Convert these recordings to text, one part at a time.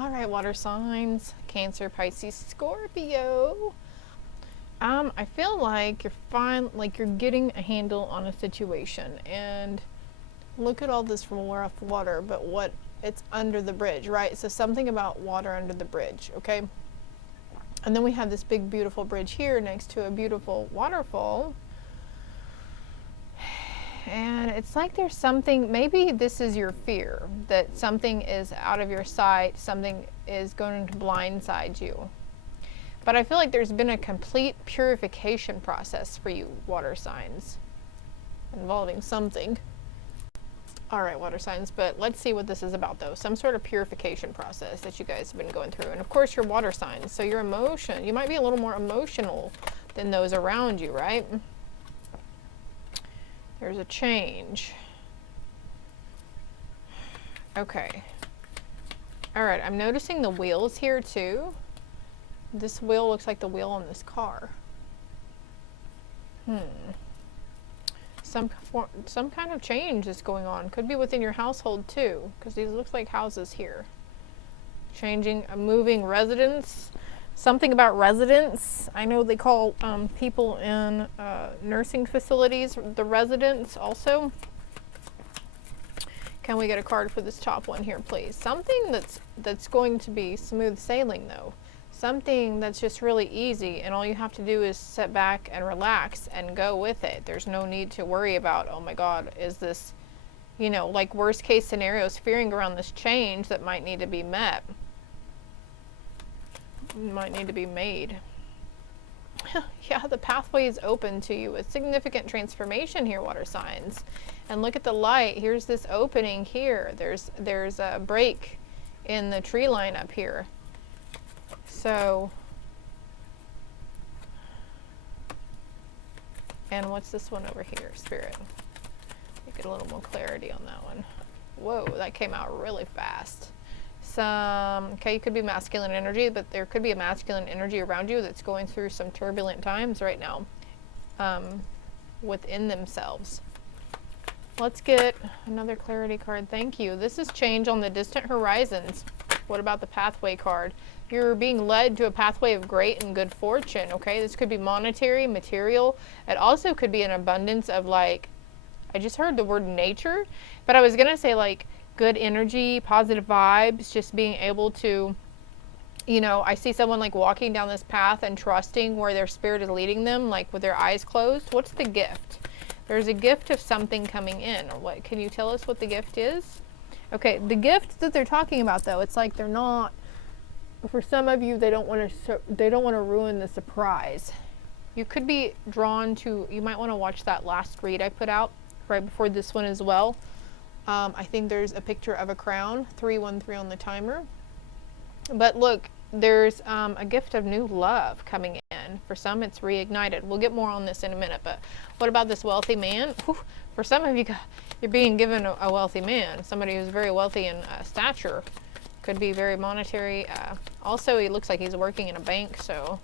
All right, water signs, Cancer, Pisces, Scorpio. I feel like you're getting a handle on a situation, and look at all this rough water, but what it's under the bridge, right? So something about water under the bridge, okay? And then we have this big, beautiful bridge here next to a beautiful waterfall. And it's like there's something, maybe this is your fear, that something is out of your sight, something is going to blindside you. But I feel like there's been a complete purification process for you, water signs, involving something. All right, water signs, but let's see what this is about though. Some sort of purification process that you guys have been going through. And of course, you're water signs, so your emotion, you might be a little more emotional than those around you, right? There's a change. Okay. All right, I'm noticing the wheels here too. This wheel looks like the wheel on this car. Some kind of change is going on. Could be within your household too, because these looks like houses here. Changing, moving residence. Something about residents. I know they call people in nursing facilities the residents also. Can we get a card for this top one here, please? Something that's going to be smooth sailing though. Something that's just really easy, and all you have to do is sit back and relax and go with it. There's no need to worry about, oh my God, is this, you know, like worst case scenarios, fearing around this change that might need to be met. Might need to be made. Yeah, the pathway is open to you with significant transformation here, water signs. And look at the light. Here's this opening here. There's a break in the tree line up here. So, and what's this one over here, Spirit? Get a little more clarity on that one. Whoa, that came out really fast. Okay, you could be masculine energy, but there could be a masculine energy around you that's going through some turbulent times right now within themselves. Let's get another clarity card. Thank you. This is change on the distant horizons. What about the pathway card? You're being led to a pathway of great and good fortune, okay? This could be monetary, material. It also could be an abundance of, like, I just heard the word nature, but I was going to say, like, good energy, positive vibes, just being able to, you know, I see someone like walking down this path and trusting where their spirit is leading them, like with their eyes closed. What's the gift? There's a gift of something coming in, or what? Can you tell us what the gift is? Okay, the gift that they're talking about though, it's like they're not, for some of you, they don't want to ruin the surprise. You could be drawn to, you might want to watch that last read I put out right before this one as well. I think there's a picture of a crown, 313 on the timer. But look, there's a gift of new love coming in. For some, it's reignited. We'll get more on this in a minute. But what about this wealthy man? Whew, for some of you, you're being given a wealthy man, somebody who's very wealthy in stature. Could be very monetary. Also, he looks like he's working in a bank, so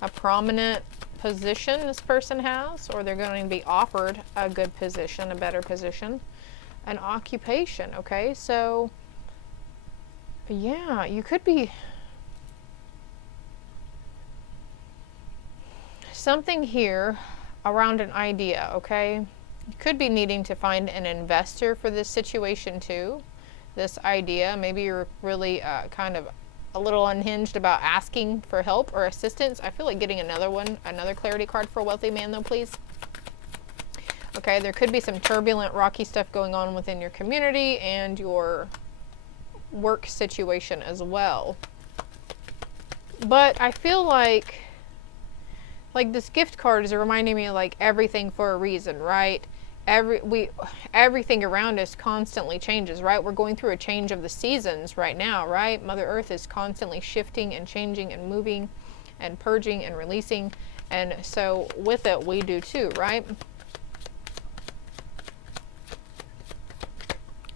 a prominent position this person has, or they're going to be offered a good position, a better position. An occupation, okay? So, yeah, you could be something here around an idea, okay? You could be needing to find an investor for this situation too. This idea, maybe you're really kind of a little unhinged about asking for help or assistance. I feel like getting another clarity card for a wealthy man though, please. Okay, there could be some turbulent, rocky stuff going on within your community and your work situation as well. But I feel like this gift card is reminding me of like everything for a reason, right? Everything around us constantly changes, right? We're going through a change of the seasons right now, right? Mother Earth is constantly shifting and changing and moving and purging and releasing. And so with it, we do too, right?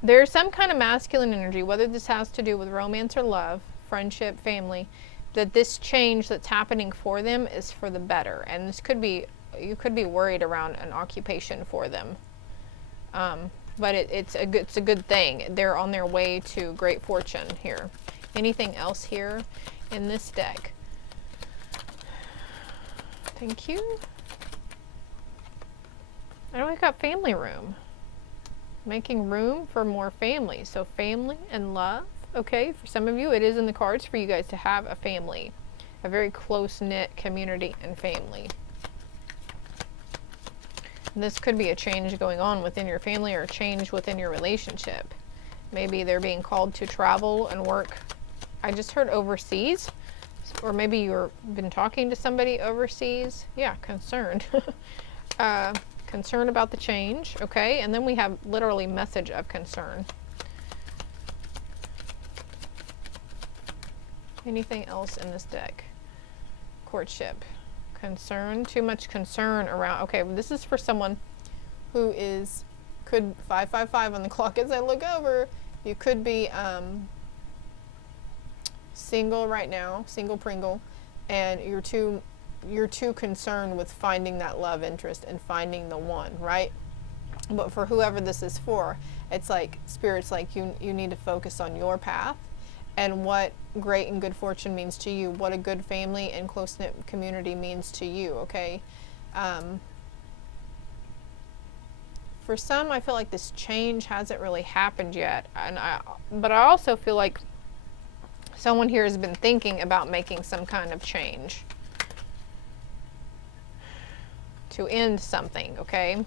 There's some kind of masculine energy, whether this has to do with romance or love, friendship, family, that this change that's happening for them is for the better. And this could be, you could be worried around an occupation for them. But it's a good thing. They're on their way to great fortune here. Anything else here in this deck? Thank you. I only got family room. Making room for more family. So family and love. Okay, for some of you, it is in the cards for you guys to have a family. A very close-knit community and family. And this could be a change going on within your family or a change within your relationship. Maybe they're being called to travel and work. I just heard overseas. Or maybe you've been talking to somebody overseas. Yeah, concerned. Concern about the change, okay? And then we have literally message of concern. Anything else in this deck? Courtship. Concern. Too much concern around. Okay, this is for someone who is, could 555 on the clock as I look over. You could be single right now, single Pringle, and you're too concerned with finding that love interest and finding the one, right? But for whoever this is for, it's like Spirit's like you need to focus on your path and what great and good fortune means to you, what a good family and close-knit community means to you, okay? For some, I feel like this change hasn't really happened yet, but I also feel like someone here has been thinking about making some kind of change to end something, okay?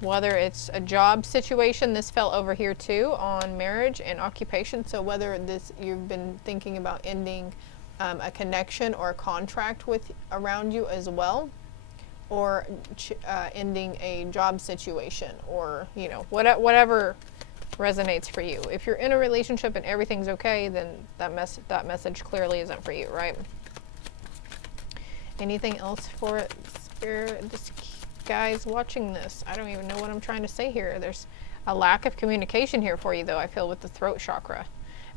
Whether it's a job situation, this fell over here too on marriage and occupation. So whether you've been thinking about ending a connection or a contract around you as well, or ending a job situation, or you know, whatever resonates for you. If you're in a relationship and everything's okay, then that message clearly isn't for you, right? Anything else for it, Spirit? This guy's watching this. I don't even know what I'm trying to say here. There's a lack of communication here for you, though, I feel, with the throat chakra.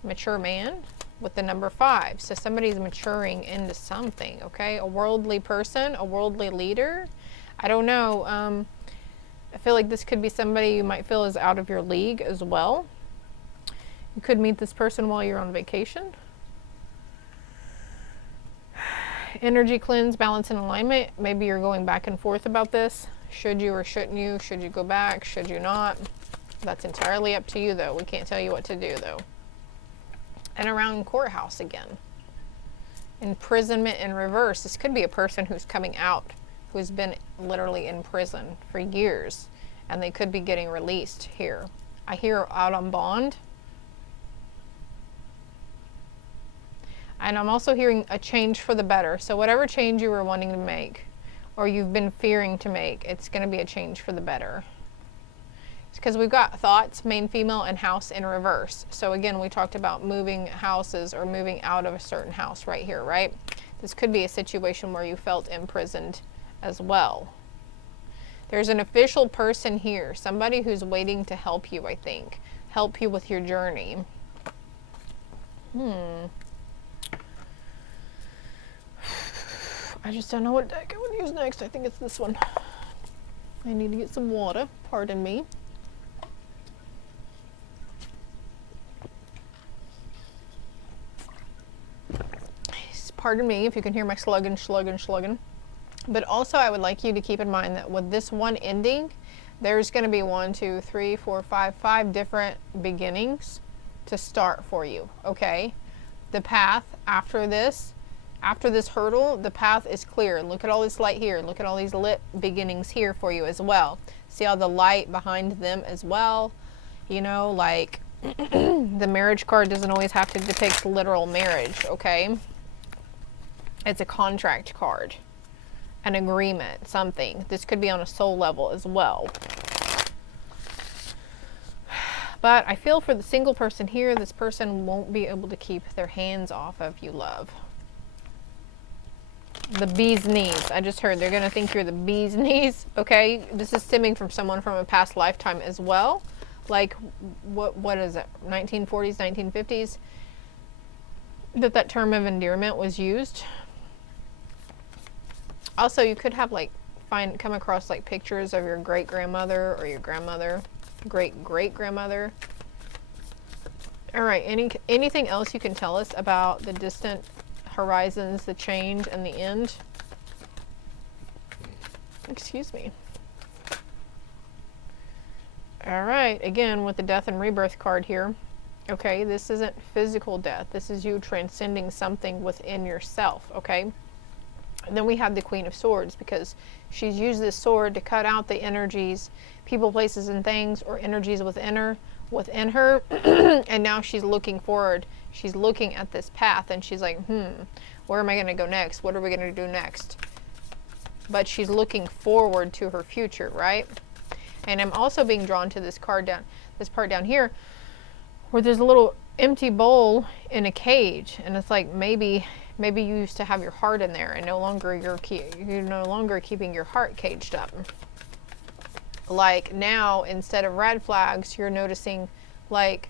Mature man with the number 5. So somebody's maturing into something, okay? A worldly person, a worldly leader. I don't know. I feel like this could be somebody you might feel is out of your league as well. You could meet this person while you're on vacation. Energy cleanse, balance, and alignment. Maybe you're going back and forth about this. Should you or shouldn't you? Should you go back? Should you not? That's entirely up to you, though. We can't tell you what to do, though. And around courthouse again. Imprisonment in reverse. This could be a person who's coming out, who's been literally in prison for years, and they could be getting released here. I hear out on bond. And I'm also hearing a change for the better. So whatever change you were wanting to make, or you've been fearing to make, it's going to be a change for the better. It's because we've got thoughts, main, female, and house in reverse. So again, we talked about moving houses or moving out of a certain house right here, right? This could be a situation where you felt imprisoned as well. There's an official person here, somebody who's waiting to help you, I think. Help you with your journey. I just don't know what deck I would use next. I think it's this one. I need to get some water. Pardon me. Pardon me if you can hear my slugging. But also I would like you to keep in mind that with this one ending, there's going to be 1, 2, 3, 4, 5 different beginnings to start for you, okay? The path after this hurdle, the path is clear. Look at all this light here. Look at all these lit beginnings here for you as well. See all the light behind them as well? You know, like the marriage card doesn't always have to depict literal marriage, okay? It's a contract card, an agreement, something. This could be on a soul level as well. But I feel for the single person here, this person won't be able to keep their hands off of you, love. The bee's knees. I just heard they're going to think you're the bee's knees, okay? This is stemming from someone from a past lifetime as well. Like, what is it? 1940s, 1950s? That term of endearment was used. Also, you could have like come across like pictures of your great grandmother or your grandmother, great great grandmother. All right, anything else you can tell us about the distant horizons, the change, and the end? Excuse me. All right, again with the death and rebirth card here. Okay, this isn't physical death. This is you transcending something within yourself, okay? And then we have the Queen of Swords, because she's used this sword to cut out the energies, people, places, and things, or energies within her, and now she's looking forward. She's looking at this path, and she's like, where am I going to go next? What are we going to do next? But she's looking forward to her future, right? And I'm also being drawn to this card down, this part down here, where there's a little empty bowl in a cage, and it's like maybe you used to have your heart in there, and no longer you're no longer keeping your heart caged up. Like now, instead of red flags, you're noticing like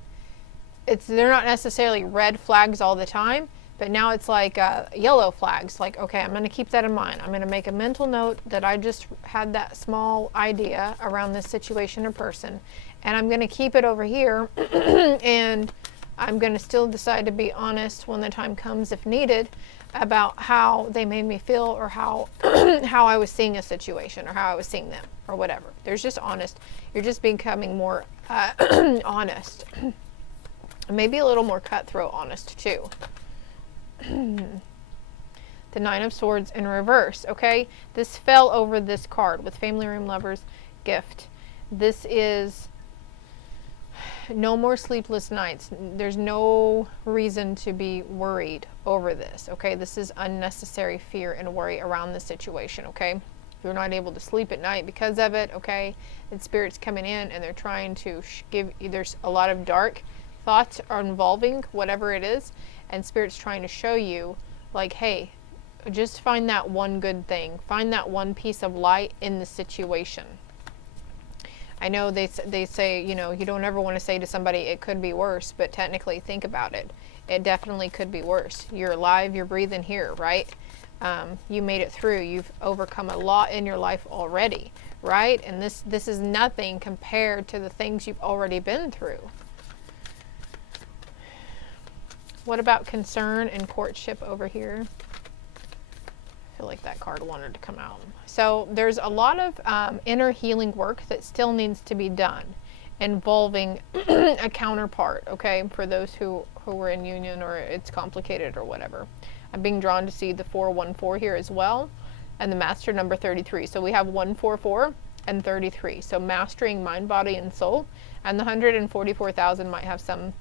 they're not necessarily red flags all the time, but now it's like yellow flags. Like, okay, I'm going to keep that in mind. I'm going to make a mental note that I just had that small idea around this situation or person, and I'm going to keep it over here, and I'm going to still decide to be honest when the time comes, if needed, about how they made me feel, or how how I was seeing a situation, or how I was seeing them, or whatever. There's just honest. You're just becoming more honest. Maybe a little more cutthroat honest too. The Nine of Swords in reverse, okay? This fell over this card with Family Room Lovers Gift. This is no more sleepless nights. There's no reason to be worried over this, okay? This is unnecessary fear and worry around the situation, okay? You're not able to sleep at night because of it, okay? And Spirit's coming in and they're trying to give you, there's a lot of dark thoughts are involving whatever it is, and Spirit's trying to show you, like, hey, just find that one good thing. Find that one piece of light in the situation. I know they say, you know, you don't ever want to say to somebody, it could be worse, but technically think about it. It definitely could be worse. You're alive, you're breathing here, right? You made it through. You've overcome a lot in your life already, right? And this is nothing compared to the things you've already been through. What about concern and courtship over here? I feel like that card wanted to come out. So there's a lot of inner healing work that still needs to be done, involving a counterpart, okay, for those who were in union or it's complicated or whatever. I'm being drawn to see the 414 here as well, and the master number 33. So we have 144 and 33. So mastering mind, body, and soul. And the 144,000 might have some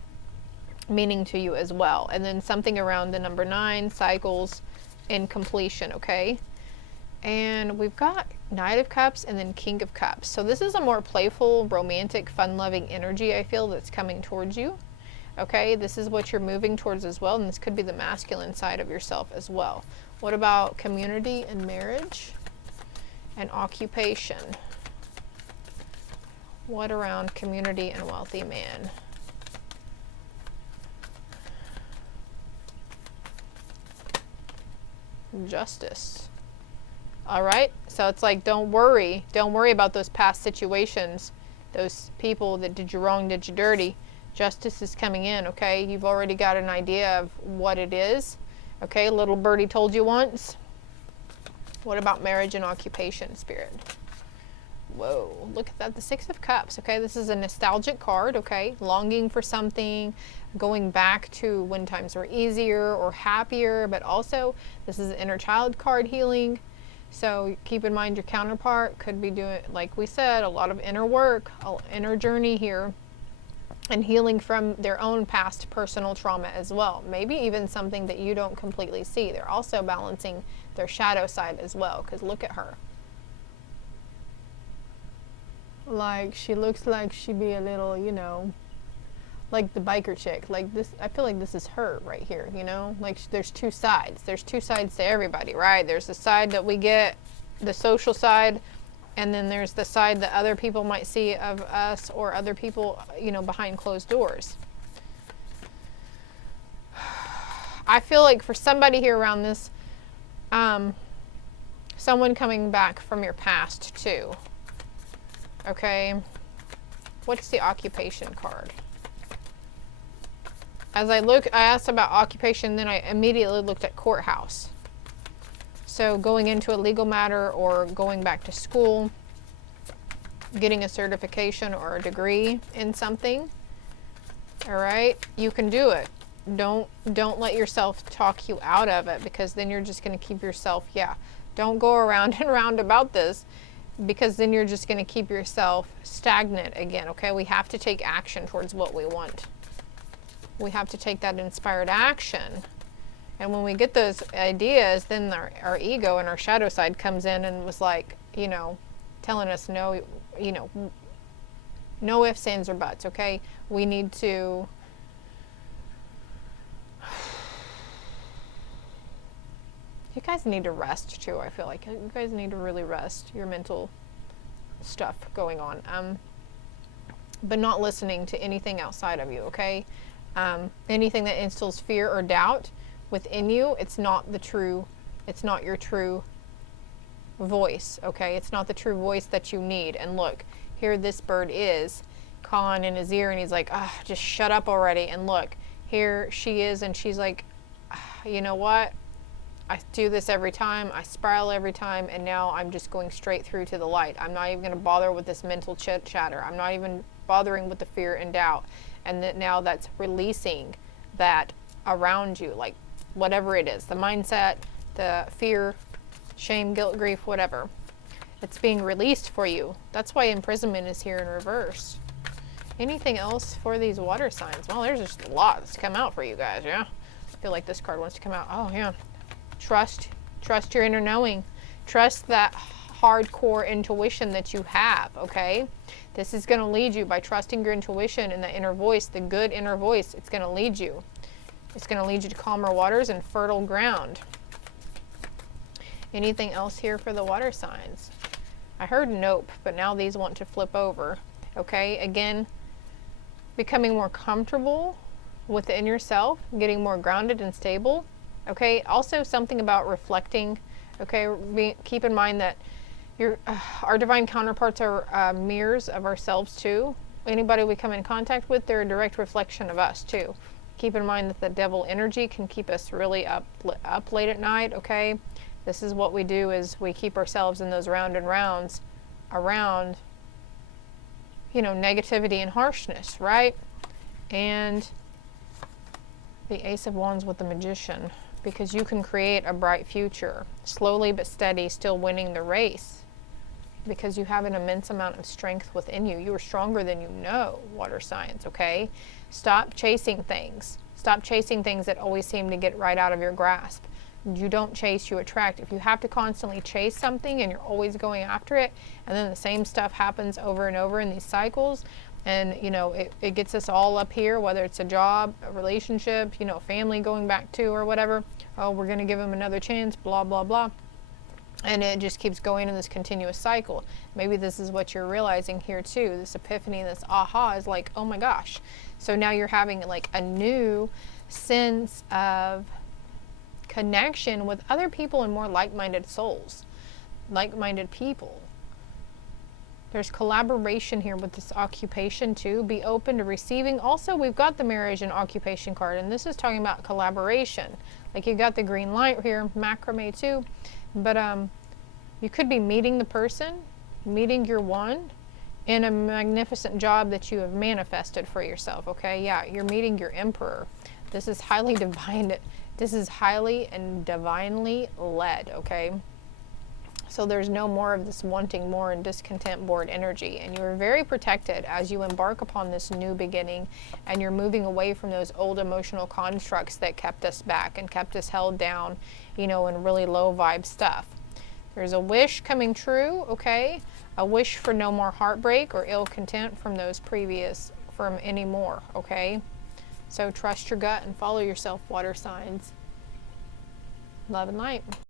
meaning to you as well. And then something around the number 9, cycles in completion, okay? And we've got Knight of Cups and then King of Cups. So this is a more playful, romantic, fun-loving energy, I feel, that's coming towards you. Okay, this is what you're moving towards as well, and this could be the masculine side of yourself as well. What about community and marriage and occupation? What around community and wealthy man? Justice. All right, so it's like, don't worry about those past situations, those people that did you wrong, did you dirty. Justice is coming in, okay? You've already got an idea of what it is, okay? Little birdie told you once. What about marriage and occupation, Spirit? Whoa, look at that, the 6 of Cups, okay? This is a nostalgic card, okay? Longing for something, going back to when times were easier or happier, but also this is an inner child card, healing. So keep in mind your counterpart could be doing, like we said, a lot of inner work, inner journey here, and healing from their own past personal trauma as well. Maybe even something that you don't completely see. They're also balancing their shadow side as well, because look at her. Like, she looks like she'd be a little, you know, like the biker chick. Like this, I feel like this is her right here, you know? Like, there's two sides. There's two sides to everybody, right? There's the side that we get, the social side, and then there's the side that other people might see of us, or other people, you know, behind closed doors. I feel like for somebody here around this someone coming back from your past too. Okay. What's the occupation card? As I asked about occupation, then I immediately looked at courthouse. So going into a legal matter or going back to school, getting a certification or a degree in something. All right, you can do it. Don't let yourself talk you out of it, because then you're just going to keep yourself, don't go around and round about this, because then you're just going to keep yourself stagnant again. Okay, we have to take action towards what we want. We have to take that inspired action. And when we get those ideas, then our ego and our shadow side comes in and was like, telling us no, no ifs, ands, or buts, okay? We need to you guys need to rest too. I feel like you guys need to really rest your mental stuff going on. But not listening to anything outside of you, okay? Anything that instills fear or doubt within you, it's not your true voice, okay? It's not the true voice that you need. And look, here this bird is cawing in his ear, and he's like, just shut up already. And look, here she is, and she's like, you know what? I do this every time, I spiral every time, and now I'm just going straight through to the light. I'm not even going to bother with this mental chatter. I'm not even bothering with the fear and doubt. And that now that's releasing that around you, like whatever it is, the mindset, the fear, shame, guilt, grief, whatever. It's being released for you. That's why imprisonment is here in reverse. Anything else for these water signs? Well, there's just a lot that's come out for you guys, yeah? I feel like this card wants to come out. Oh, yeah. Trust your inner knowing. Trust that hardcore intuition that you have, okay? This is going to lead you by trusting your intuition and the inner voice, the good inner voice. It's going to lead you. It's going to lead you to calmer waters and fertile ground. Anything else here for the water signs? I heard nope, but now these want to flip over. Okay, again, becoming more comfortable within yourself, getting more grounded and stable. Okay, also something about reflecting. Okay, keep in mind that our divine counterparts are mirrors of ourselves too. Anybody we come in contact with, they're a direct reflection of us too. Keep in mind that the devil energy can keep us really up late at night, okay? This is what we do, is we keep ourselves in those round and rounds around, negativity and harshness, right? And the Ace of Wands with the Magician, because you can create a bright future, slowly but steady, still winning the race, because you have an immense amount of strength within you. You are stronger than you know, water signs, okay? Stop chasing things. Stop chasing things that always seem to get right out of your grasp. You don't chase, you attract. If you have to constantly chase something and you're always going after it, and then the same stuff happens over and over in these cycles, and it gets us all up here, whether it's a job, a relationship, family going back to or whatever. Oh, we're going to give them another chance, blah, blah, blah. And it just keeps going in this continuous cycle. Maybe this is what you're realizing here too. This epiphany, this aha is like, oh my gosh. So now you're having like a new sense of connection with other people and more like-minded souls, like-minded people. There's collaboration here with this occupation too. Be open to receiving. Also, we've got the marriage and occupation card, and this is talking about collaboration. Like you got the green light here, macrame too. But you could be meeting the person, meeting your one, in a magnificent job that you have manifested for yourself, okay? Yeah, you're meeting your emperor. This is highly divine. This is highly and divinely led, okay? So there's no more of this wanting more and discontent bored energy. And you're very protected as you embark upon this new beginning, and you're moving away from those old emotional constructs that kept us back and kept us held down, in really low vibe stuff. There's a wish coming true, okay? A wish for no more heartbreak or ill content from any more, okay? So trust your gut and follow yourself, water signs. Love and light.